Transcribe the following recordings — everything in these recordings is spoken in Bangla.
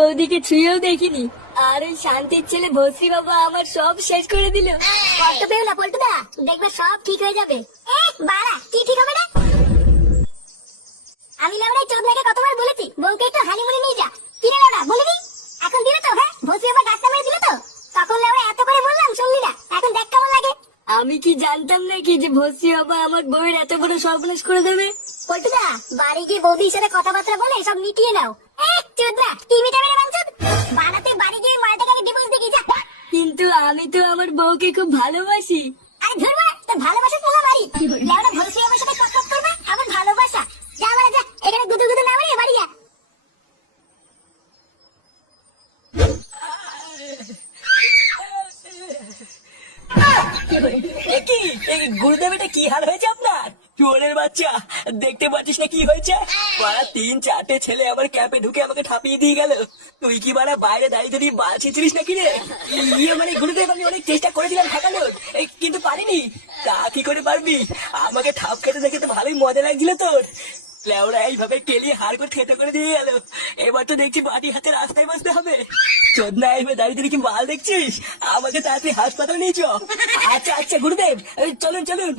বৌদিকে ছুঁয়েও দেখিনি। আর ওই শান্তির ছেলে ভস্রি বাবা আমার সব শেষ করে দিল। কষ্ট পেও না পল্টুদা দেখবে সব ঠিক হয়ে যাবে। বাড়া, কি ঠিক হবে না আমি চোখ চোদনাকে কতবার বলেছি, বউকে একটু হানিমুনি নিয়ে যা কিনে লেবড়া বলিনি এখন দিলে তো হ্যাঁ ভসি আবার ডাক্তার মেরে দিলে তো তখন লেবড়া এত করে বললাম শুনলি না এখন দেখ কেমন লাগে আমি কি জানতাম নাকি যে ভর্তি বাবা আমার বউয়ের এত বড় সর্বনাশ করে দেবে? পল্টুদা বাড়ি গিয়ে বৌদির সাথে কথাবার্তা বলে সব মিটিয়ে নাও। এক বাড়ি গিয়ে ডিভোর্স দেখি যা। কিন্তু আমি তো আমার বউকে খুব ভালোবাসি। আরে ধরবা তোর ভালোবাসা পোলা বাড়ি লেওড়া ভরসি আমার সাথে কটকট করবে আমার ভালোবাসা যা বাড়া যা এখানে গুদু গুদু না বাড়ি বাড়ি যা কি গুরুদেব এটা কি হাল হয়েছে আপনার? চোরের বাচ্চা, দেখতে পাচ্ছিস না কি হয়েছে? বাড়া তিন চারটে ছেলে আবার ক্যাম্পে ঢুকে আমাকে ঠাপিয়ে দিয়ে গেল। তুই কি বাড়া বাইরে দাঁড়িয়ে দাঁড়িয়ে বাঁচিয়েছিলিস নাকি রে? ইয়ে মানে গুরুদেব, আমি অনেক চেষ্টা করেছিলাম ঠেকানোর কিন্তু পারিনি। তা কি করে পারবি? আমাকে ঠাপ খেতে দেখে তো ভালোই মজা লাগছিল তোর। লেওরা এইভাবে করে খেতে করে দিয়ে গেল। এবার তো দেখছি হাতে রাস্তায় বসতে হবে। চোদনা দাঁড়িয়ে কি মাল দেখছিস? আমাকে তাড়াতাড়ি হাসপাতালে আচ্ছা আচ্ছা গুরুদেব চলুন চলুন।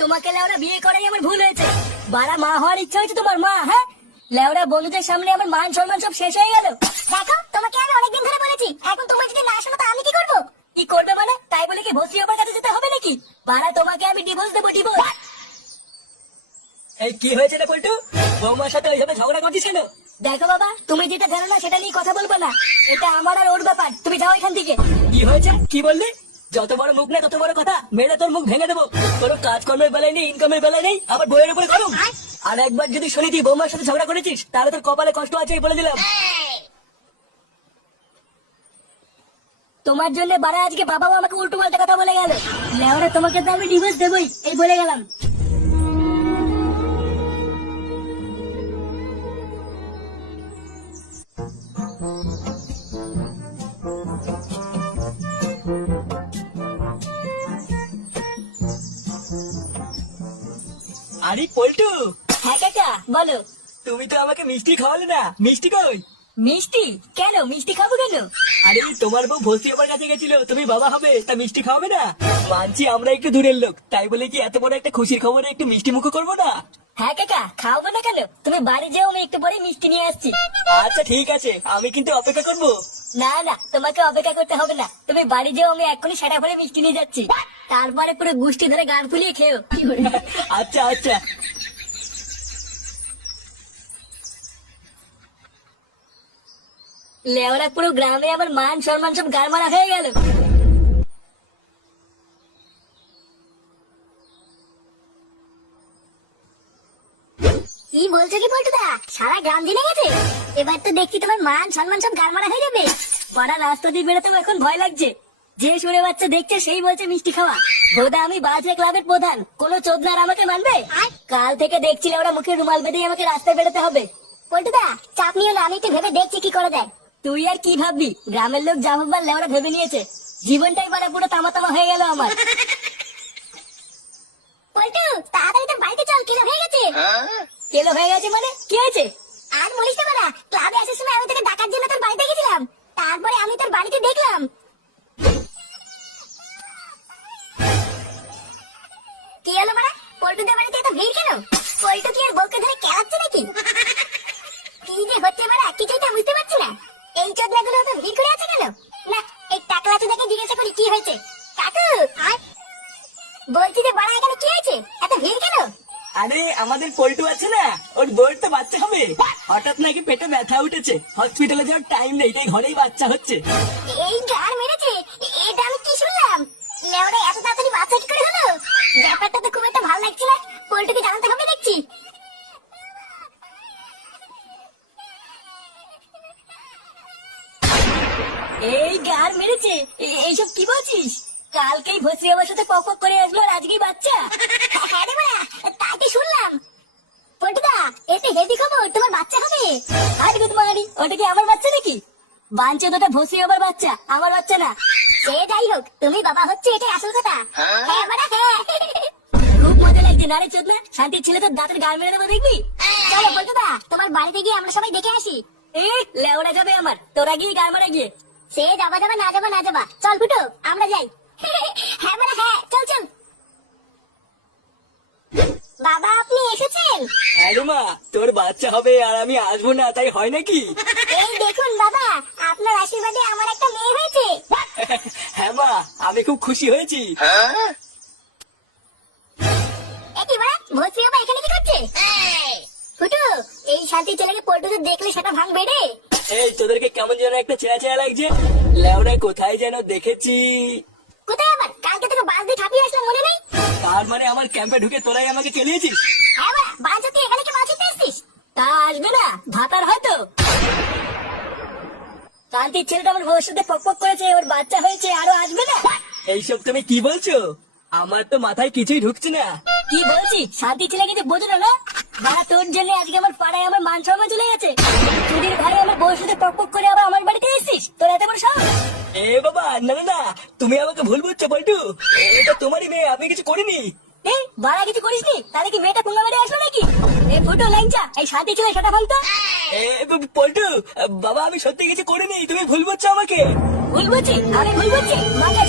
তোমাকে লেওরা বিয়ে করাই আমার ভুল হয়েছে। বাড়া মা হওয়ার ইচ্ছা হয়েছে তোমার মা হ্যাঁ? লেওরা বন্ধুদের সামনে আমার মান সম্মান সব শেষ হয়ে গেল। দেখো, তোমাকে আমি অনেকদিন ধরে বলেছি। এখন যদি না শোনো আমি কি করব? কি করবে মানে? তাই বলে কি বাবার কাছে যেতে হবে নাকি? বাড়া তোমাকে আমি ডিভোর্স দেবো ডিভোর্স এই কি হয়েছে রে পল্টু? বৌমার সাথে ওইভাবে ঝগড়া করছিস কেন? দেখো বাবা তুমি যেটা জানো না সেটা নিয়ে কথা বলব না। এটা আমার আর ওর ব্যাপার। তুমি যাও এখান থেকে। কি হয়েছে? কি বললি? যত বড় মুখ তত বড় কথা। মেরে তোর মুখ ভেঙে দেবো। কাজকর্মের বেলায় নেই ইনকামের বেলায় নেই আবার বইয়ের উপরে আর একবার যদি শুনি তুই বৌমার সাথে ঝগড়া করেছিস তাহলে তোর কপালে কষ্ট আছে বলে দিলাম। তোমার জন্য বাড়া আজকে বাবাও আমাকে উল্টো পাল্টা কথা বলে গেল। লেওরা তোমাকে তো আমি ডিভোর্স দেবই এই বলে গেলাম। আরে পল্টু। হ্যাঁ কাকা বলো। তুমি তো আমাকে মিষ্টি খাওয়ালে না। মিষ্টি কই? মিষ্টি? কেন? মিষ্টি খাব কেন? আরে তোমার বউ ভর্তি আমার কাছে গেছিল। তুমি বাবা হবে তা মিষ্টি খাওয়াবে না? মানছি আমরা একটু দূরের লোক। তাই বলে কি এত বড় একটা খুশির খবরে একটু মিষ্টি মুখ করব না? হ্যাঁ কাকা খাওয়াবো না কেন? তুমি বাড়ি যেও আমি একটু পরে মিষ্টি নিয়ে আসছি। আচ্ছা ঠিক আছে। আমি কিন্তু অপেক্ষা করব। না না তোমাকে অপেক্ষা করতে হবে না। তুমি বাড়ি যেও আমি এক্ষুনি সেটা করে মিষ্টি নিয়ে যাচ্ছি। তারপরে পুরো গুষ্টি ধরে গান ফুলিয়ে খেও আচ্ছা আচ্ছা। লেওরা পুরো গ্রামে আমার মান সম্মান সব গারমারা হয়ে গেল। কি বলছো কি পল্টুদা? সারা গ্রাম জেনে গেছে? এবার তো দেখছি তোমার মান সম্মান সব গারমারা হয়ে যাবে। পাড়া রাস্তা দিয়ে বেরোতেও এখন ভয় লাগছে। যে সুরে বাচ্চা দেখছে সেই বলছে মিষ্টি খাওয়া। বোধা আমি বাজে ক্লাবের প্রধান। কোন চোদনার আমাকে মানবে? কাল থেকে দেখছিলে ওরা মুখে রুমাল বেঁধে আমাকে রাস্তায় বেরোতে হবে। পল্টুদা চাপ নিও না আমি একটু ভেবে দেখছি কি করা তুই আর কি ভাববি? গ্রামের লোক যা ভাববার লেওরা ভেবে নিয়েছে। জীবনটাই বাড়া পুরো তামা তামা হয়ে গেল আমার। পল্টু তাড়াতাড়ি তোর বাড়িতে চল কিলো হয়ে গেছে। কেলো হয়ে গেছে মানে? কি হয়েছে? আর বলিস না ক্লাবে আসার সময় আমি তোকে ডাকার জন্য তোর বাড়িতে গেছিলাম। তারপরে আমি তোর বাড়িতে দেখলাম। পল্টু আছে না? ওর বউয়ের তো বাচ্চা হবে। হঠাৎ নাকি পেটে ব্যথা উঠেছে। হসপিটালে যাওয়ার টাইম নেই তাই ঘরেই বাচ্চা হচ্ছে। এই গার মেরেছে? এটা আমি কি শুনলাম? এত তাড়াতাড়ি বাচ্চা কি করে হলো? ব্যাপারটা তো খুব একটা ভালো লাগছে না। পোল্টুকে জানাতে হবে দেখছি। এই গার মেরেছে? এইসব কি বলছিস? কালকেই ভসি আমার সাথে পক পক করে আসলো আর আজকেই বাচ্চা? হ্যাঁ রে তাই শুনলাম। এতে খবর তোমার বাচ্চা হবে। আরে গুদমানি ওটা কি আমার বাচ্চা নাকি? বাঞ্চে তোটা ভসি আমার বাচ্চা আমার বাচ্চা না। সে যাই হোক তুমি বাবা হচ্ছে এটাই আসল কথা। হ্যাঁ? বড়া হ্যাঁ। খুব মজা লাগছে চোদ না শান্তির ছেলে তো দাঁতের গাল মেরে দেবো দেখবি? চলো পল্টুদা তোমার বাড়িতে গিয়ে আমরা সবাই দেখে আসি। লেওড়া যাবে আমার তোরা গিয়ে গাল মারা গিয়ে। সে যাবা যাবা না যাবা না যাবা। চল ফুটো আমরা যাই। হ্যাঁ মানে হ্যাঁ চল চল। বাবা আপনি এসেছেন? আরে মা তোর বাচ্চা হবে আর আমি আসব না তাই হয় নাকি? এই দেখুন বাবা আপনার আশীর্বাদে আমার একটা মেয়ে হয়েছে। হ্যাঁ মা আমি খুব খুশি হয়েছি। ভর্তি বাবা এখানে কি করছে? ফুটু এই শান্তি ছেলেকে পল্টুকে দেখলে সেটা ভাঙবে রে। এই তোদেরকে কেমন যেন একটা চেনা চেনা লাগছে। লেওরা কোথায় যেন দেখেছি কোথায় আবার কালকে থেকে বাস দিয়ে ঠাপিয়ে আসলাম মনে নেই তার মানে আমার ক্যাম্পে ঢুকে তোরাই আমাকে কেলিয়েছিস তুই এখানে কি মাছ ধরতে তা আসবে না ভাতার হয়তো ছেলেটা আমার সাথে পক করেছে ওর বাচ্চা হয়েছে আরও আসবে না। এইসব তুমি কি বলছো? আমার তো মাথায় কিছুই ঢুকছে না। কি বলছি? শান্তি ছেলে কিছু বোঝো না না? তোর জন্য আজকে আমার পাড়ায় আমার মান সম্মান চলে গেছে। চুরির ভাই আমার বউর সাথে করে এ বাবা না না তুমি আমাকে ভুল বুঝছ পল্টু। এটা তোমারই মেয়ে আমি কিছু করিনি। এই বাড়া কিছু করিস নি তাহলে কি মেয়েটা কুঙ্গা মেরে আসলো নাকি? এ ফটো লাইনটা এই সাথে ছিল সেটা ফালতো? পল্টু বাবা আমি সত্যি কিছু করিনি তুমি ভুল বুঝছ আমাকে। ভুল বুঝছি আমি ভুল বুঝছি মাকে